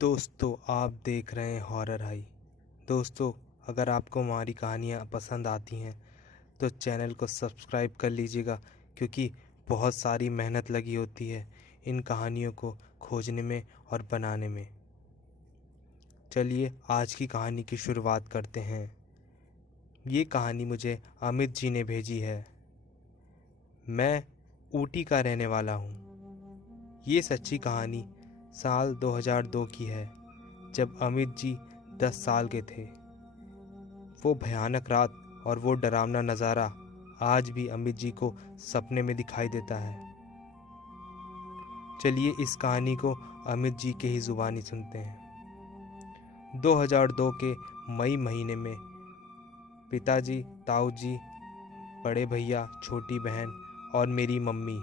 दोस्तों, आप देख रहे हैं हॉरर हाई। दोस्तों, अगर आपको हमारी कहानियाँ पसंद आती हैं तो चैनल को सब्सक्राइब कर लीजिएगा, क्योंकि बहुत सारी मेहनत लगी होती है इन कहानियों को खोजने में और बनाने में। चलिए आज की कहानी की शुरुआत करते हैं। ये कहानी मुझे अमित जी ने भेजी है। मैं ऊटी का रहने वाला हूँ। ये सच्ची कहानी साल 2002 की है, जब अमित जी 10 साल के थे। वो भयानक रात और वो डरावना नज़ारा आज भी अमित जी को सपने में दिखाई देता है। चलिए इस कहानी को अमित जी के ही ज़ुबानी सुनते हैं। 2002 के मई महीने में पिताजी, ताऊ जी, बड़े भैया, छोटी बहन और मेरी मम्मी,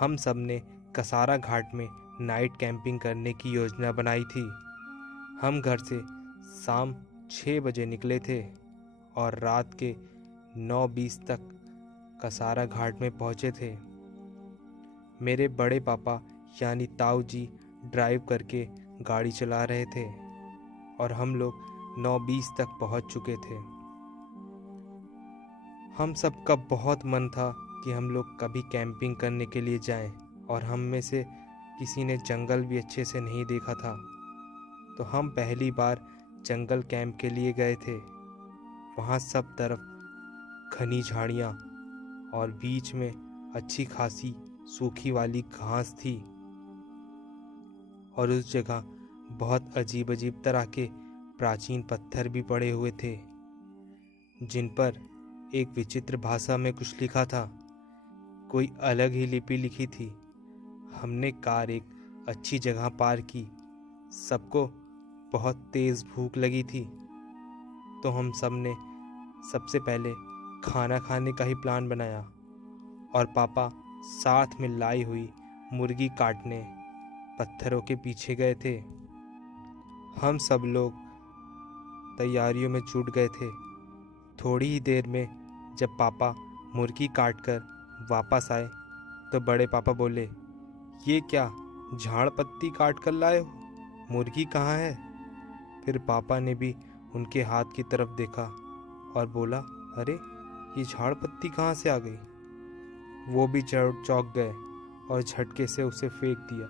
हम सब ने कसारा घाट में नाइट कैंपिंग करने की योजना बनाई थी। हम घर से शाम 6 बजे निकले थे और रात के 9:20 तक कसारा घाट में पहुंचे थे। मेरे बड़े पापा यानी ताऊ जी ड्राइव करके गाड़ी चला रहे थे और हम लोग 9:20 तक पहुंच चुके थे। हम सब का बहुत मन था कि हम लोग कभी कैंपिंग करने के लिए जाएं, और हम में से किसी ने जंगल भी अच्छे से नहीं देखा था, तो हम पहली बार जंगल कैंप के लिए गए थे। वहाँ सब तरफ घनी झाड़ियाँ और बीच में अच्छी खासी सूखी वाली घास थी, और उस जगह बहुत अजीब अजीब तरह के प्राचीन पत्थर भी पड़े हुए थे, जिन पर एक विचित्र भाषा में कुछ लिखा था। कोई अलग ही लिपि लिखी थी। हमने कार एक अच्छी जगह पार की। सबको बहुत तेज़ भूख लगी थी, तो हम सब ने सबसे पहले खाना खाने का ही प्लान बनाया, और पापा साथ में लाई हुई मुर्गी काटने पत्थरों के पीछे गए थे। हम सब लोग तैयारियों में जुट गए थे। थोड़ी ही देर में जब पापा मुर्गी काटकर वापस आए तो बड़े पापा बोले, ये क्या झाड़ पत्ती काट कर लाए हो? मुर्गी कहाँ है? फिर पापा ने भी उनके हाथ की तरफ देखा और बोला, अरे ये झाड़ पत्ती कहाँ से आ गई? वो भी चौंक गए और झटके से उसे फेंक दिया।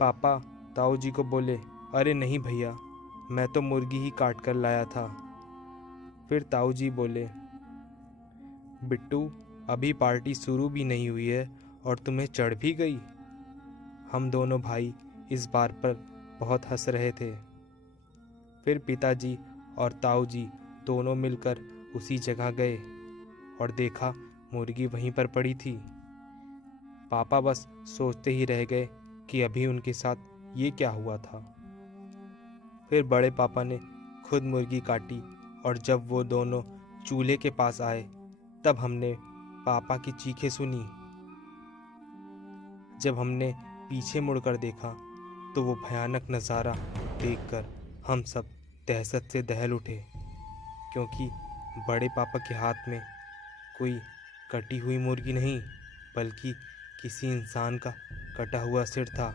पापा ताऊ जी को बोले, अरे नहीं भैया, मैं तो मुर्गी ही काट कर लाया था। फिर ताऊ जी बोले, बिट्टू, अभी पार्टी शुरू भी नहीं हुई है और तुम्हें चढ़ भी गई। हम दोनों भाई इस बार पर बहुत हंस रहे थे। फिर पिताजी और ताऊ जी दोनों मिलकर उसी जगह गए और देखा मुर्गी वहीं पर पड़ी थी। पापा बस सोचते ही रह गए कि अभी उनके साथ ये क्या हुआ था। फिर बड़े पापा ने खुद मुर्गी काटी, और जब वो दोनों चूल्हे के पास आए तब हमने पापा की चीखें सुनी। जब हमने पीछे मुड़कर देखा तो वो भयानक नज़ारा देखकर हम सब दहशत से दहल उठे, क्योंकि बड़े पापा के हाथ में कोई कटी हुई मुर्गी नहीं, बल्कि किसी इंसान का कटा हुआ सिर था।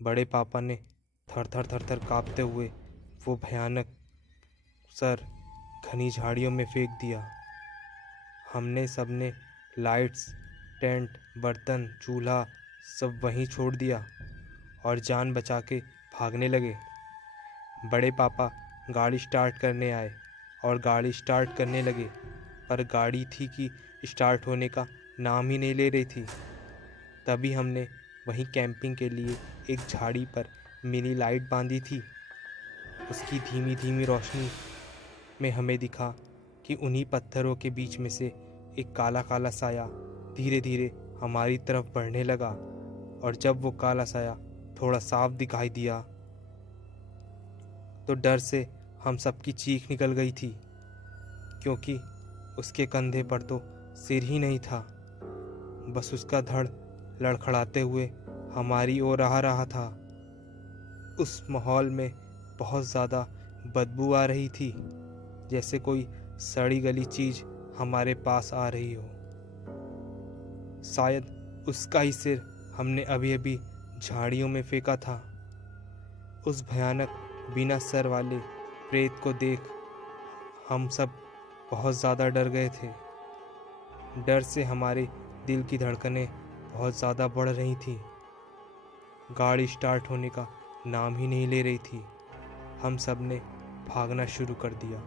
बड़े पापा ने थर थर थर थर काँपते हुए वो भयानक सर घनी झाड़ियों में फेंक दिया। हमने सबने लाइट्स, टेंट, बर्तन, चूल्हा सब वहीं छोड़ दिया और जान बचा के भागने लगे। बड़े पापा गाड़ी स्टार्ट करने आए और गाड़ी स्टार्ट करने लगे, पर गाड़ी थी कि स्टार्ट होने का नाम ही नहीं ले रही थी। तभी हमने वहीं कैंपिंग के लिए एक झाड़ी पर मिनी लाइट बांधी थी। उसकी धीमी धीमी रोशनी में हमें दिखा कि उन्हीं पत्थरों के बीच में से एक काला काला साया धीरे धीरे हमारी तरफ बढ़ने लगा, और जब वो काला साया थोड़ा साफ दिखाई दिया तो डर से हम सबकी चीख निकल गई थी, क्योंकि उसके कंधे पर तो सिर ही नहीं था, बस उसका धड़ लड़खड़ाते हुए हमारी ओर आ रहा था। उस माहौल में बहुत ज़्यादा बदबू आ रही थी, जैसे कोई सड़ी गली चीज़ हमारे पास आ रही हो। शायद उसका ही सिर हमने अभी अभी झाड़ियों में फेंका था। उस भयानक बिना सर वाले प्रेत को देख हम सब बहुत ज़्यादा डर गए थे। डर से हमारे दिल की धड़कनें बहुत ज़्यादा बढ़ रही थीं। गाड़ी स्टार्ट होने का नाम ही नहीं ले रही थी। हम सब ने भागना शुरू कर दिया।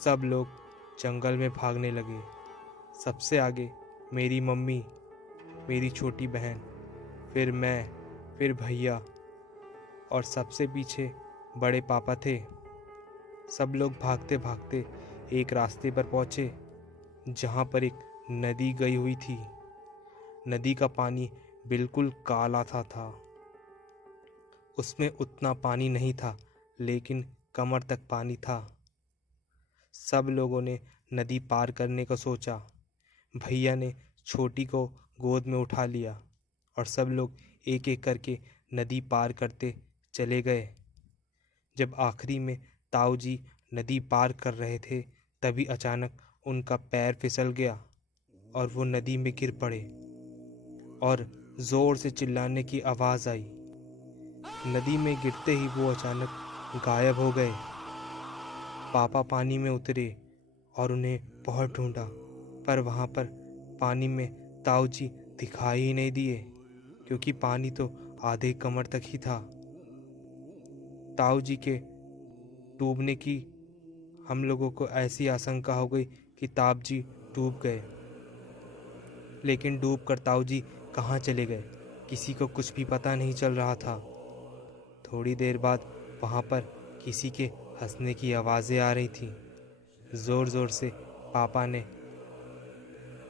सब लोग जंगल में भागने लगे। सबसे आगे मेरी मम्मी, मेरी छोटी बहन, फिर मैं, फिर भैया और सबसे पीछे बड़े पापा थे। सब लोग भागते भागते एक रास्ते पर पहुंचे जहां पर एक नदी गई हुई थी। नदी का पानी बिल्कुल काला था। उसमें उतना पानी नहीं था, लेकिन कमर तक पानी था। सब लोगों ने नदी पार करने का सोचा। भैया ने छोटी को गोद में उठा लिया और सब लोग एक एक करके नदी पार करते चले गए। जब आखिरी में ताऊ जी नदी पार कर रहे थे, तभी अचानक उनका पैर फिसल गया और वो नदी में गिर पड़े और जोर से चिल्लाने की आवाज़ आई। नदी में गिरते ही वो अचानक गायब हो गए। पापा पानी में उतरे और उन्हें बहुत ढूंढा, पर वहाँ पर पानी में ताऊ जी दिखाई ही नहीं दिए, क्योंकि पानी तो आधे कमर तक ही था। ताऊ जी के डूबने की हम लोगों को ऐसी आशंका हो गई कि ताऊ जी डूब गए। लेकिन डूब कर ताऊ जी कहाँ चले गए, किसी को कुछ भी पता नहीं चल रहा था। थोड़ी देर बाद वहाँ पर किसी के हंसने की आवाज़ें आ रही थीं। ज़ोर ज़ोर से पापा ने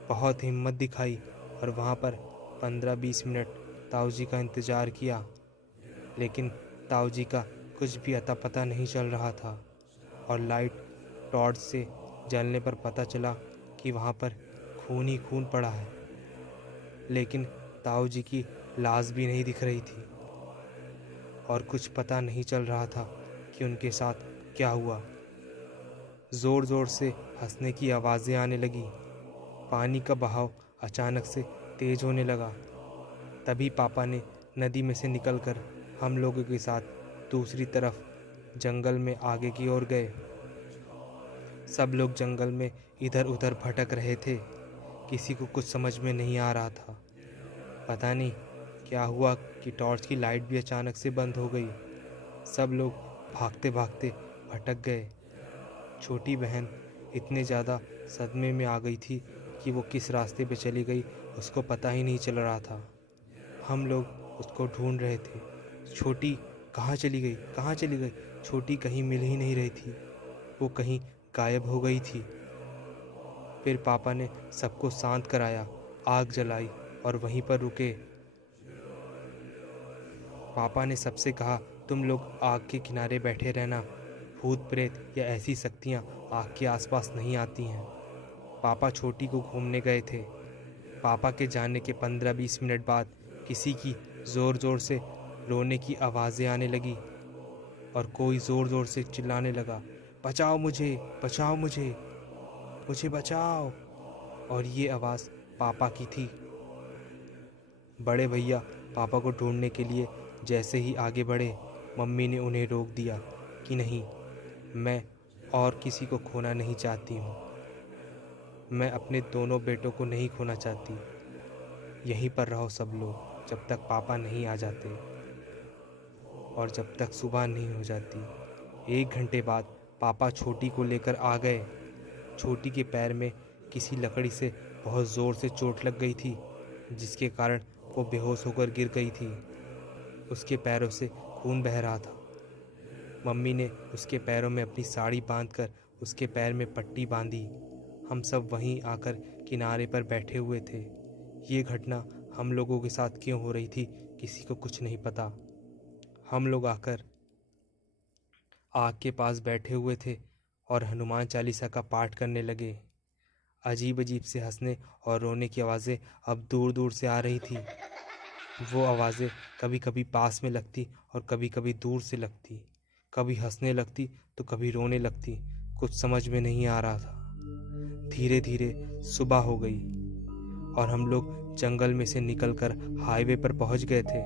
बहुत हिम्मत दिखाई और वहाँ पर 15-20 मिनट ताऊ जी का इंतज़ार किया, लेकिन ताऊ जी का कुछ भी अता पता नहीं चल रहा था। और लाइट टॉर्च से जलने पर पता चला कि वहाँ पर खून ही खून पड़ा है, लेकिन ताऊ जी की लाश भी नहीं दिख रही थी और कुछ पता नहीं चल रहा था कि उनके साथ क्या हुआ। ज़ोर ज़ोर से हंसने की आवाज़ें आने लगी। पानी का बहाव अचानक से तेज़ होने लगा। तभी पापा ने नदी में से निकलकर हम लोगों के साथ दूसरी तरफ जंगल में आगे की ओर गए। सब लोग जंगल में इधर उधर भटक रहे थे। किसी को कुछ समझ में नहीं आ रहा था। पता नहीं क्या हुआ कि टॉर्च की लाइट भी अचानक से बंद हो गई। सब लोग भागते भागते भटक गए। छोटी बहन इतने ज़्यादा सदमे में आ गई थी कि वो किस रास्ते पे चली गई उसको पता ही नहीं चल रहा था। हम लोग उसको ढूंढ रहे थे। छोटी कहाँ चली गई, कहाँ चली गई? छोटी कहीं मिल ही नहीं रही थी, वो कहीं गायब हो गई थी। फिर पापा ने सबको शांत कराया, आग जलाई और वहीं पर रुके। पापा ने सबसे कहा, तुम लोग आग के किनारे बैठे रहना, भूत प्रेत या ऐसी शक्तियाँ आग के आसपास नहीं आती हैं। पापा छोटी को घूमने गए थे। पापा के जाने के 15-20 मिनट बाद किसी की ज़ोर ज़ोर से रोने की आवाज़ें आने लगी और कोई ज़ोर ज़ोर से चिल्लाने लगा, बचाओ मुझे, बचाओ मुझे, मुझे बचाओ। और ये आवाज़ पापा की थी। बड़े भैया पापा को ढूंढने के लिए जैसे ही आगे बढ़े, मम्मी ने उन्हें रोक दिया कि नहीं, मैं और किसी को खोना नहीं चाहती हूँ। मैं अपने दोनों बेटों को नहीं खोना चाहती। यहीं पर रहो सब लोग, जब तक पापा नहीं आ जाते और जब तक सुबह नहीं हो जाती। 1 घंटे बाद पापा छोटी को लेकर आ गए। छोटी के पैर में किसी लकड़ी से बहुत ज़ोर से चोट लग गई थी, जिसके कारण वो बेहोश होकर गिर गई थी। उसके पैरों से खून बह रहा था। मम्मी ने उसके पैरों में अपनी साड़ी बांधकर उसके पैर में पट्टी बांधी। हम सब वहीं आकर किनारे पर बैठे हुए थे। ये घटना हम लोगों के साथ क्यों हो रही थी, किसी को कुछ नहीं पता। हम लोग आकर आग के पास बैठे हुए थे और हनुमान चालीसा का पाठ करने लगे। अजीब अजीब से हंसने और रोने की आवाज़ें अब दूर दूर से आ रही थी। वो आवाज़ें कभी कभी पास में लगती और कभी कभी दूर से लगती, कभी हंसने लगती तो कभी रोने लगती। कुछ समझ में नहीं आ रहा था। धीरे धीरे सुबह हो गई और हम लोग जंगल में से निकलकर हाईवे पर पहुंच गए थे।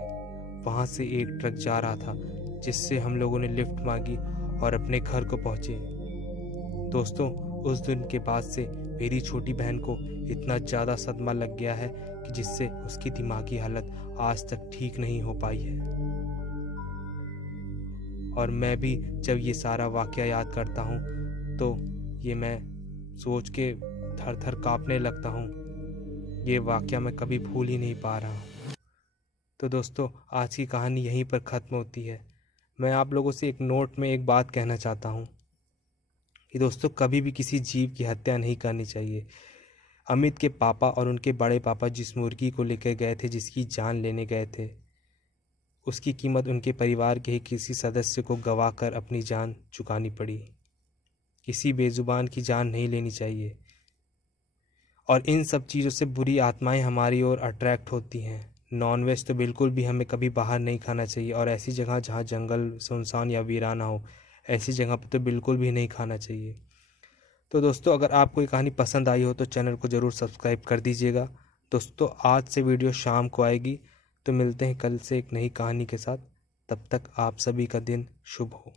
वहाँ से एक ट्रक जा रहा था, जिससे हम लोगों ने लिफ्ट मांगी और अपने घर को पहुँचे। दोस्तों, उस दिन के बाद से मेरी छोटी बहन को इतना ज़्यादा सदमा लग गया है कि जिससे उसकी दिमागी हालत आज तक ठीक नहीं हो पाई है। और मैं भी जब ये सारा वाक़या याद करता हूँ तो ये मैं सोच के थर थर काँपने लगता हूँ। ये वाक़या मैं कभी भूल ही नहीं पा रहा हूँ। तो दोस्तों, आज की कहानी यहीं पर ख़त्म होती है। मैं आप लोगों से एक नोट में एक बात कहना चाहता हूँ कि दोस्तों, कभी भी किसी जीव की हत्या नहीं करनी चाहिए। अमित के पापा और उनके बड़े पापा जिस मुर्गी को लेकर गए थे, जिसकी जान लेने गए थे, उसकी कीमत उनके परिवार के ही किसी सदस्य को गवा कर अपनी जान चुकानी पड़ी। किसी बेजुबान की जान नहीं लेनी चाहिए। और इन सब चीज़ों से बुरी आत्माएं हमारी ओर अट्रैक्ट होती हैं। नॉनवेज तो बिल्कुल भी हमें कभी बाहर नहीं खाना चाहिए, और ऐसी जगह जहाँ जंगल सुनसान या वीराना हो, ऐसी जगह पर तो बिल्कुल भी नहीं खाना चाहिए। तो दोस्तों, अगर आपको ये कहानी पसंद आई हो तो चैनल को ज़रूर सब्सक्राइब कर दीजिएगा। दोस्तों, आज से वीडियो शाम को आएगी, तो मिलते हैं कल से एक नई कहानी के साथ। तब तक आप सभी का दिन शुभ हो।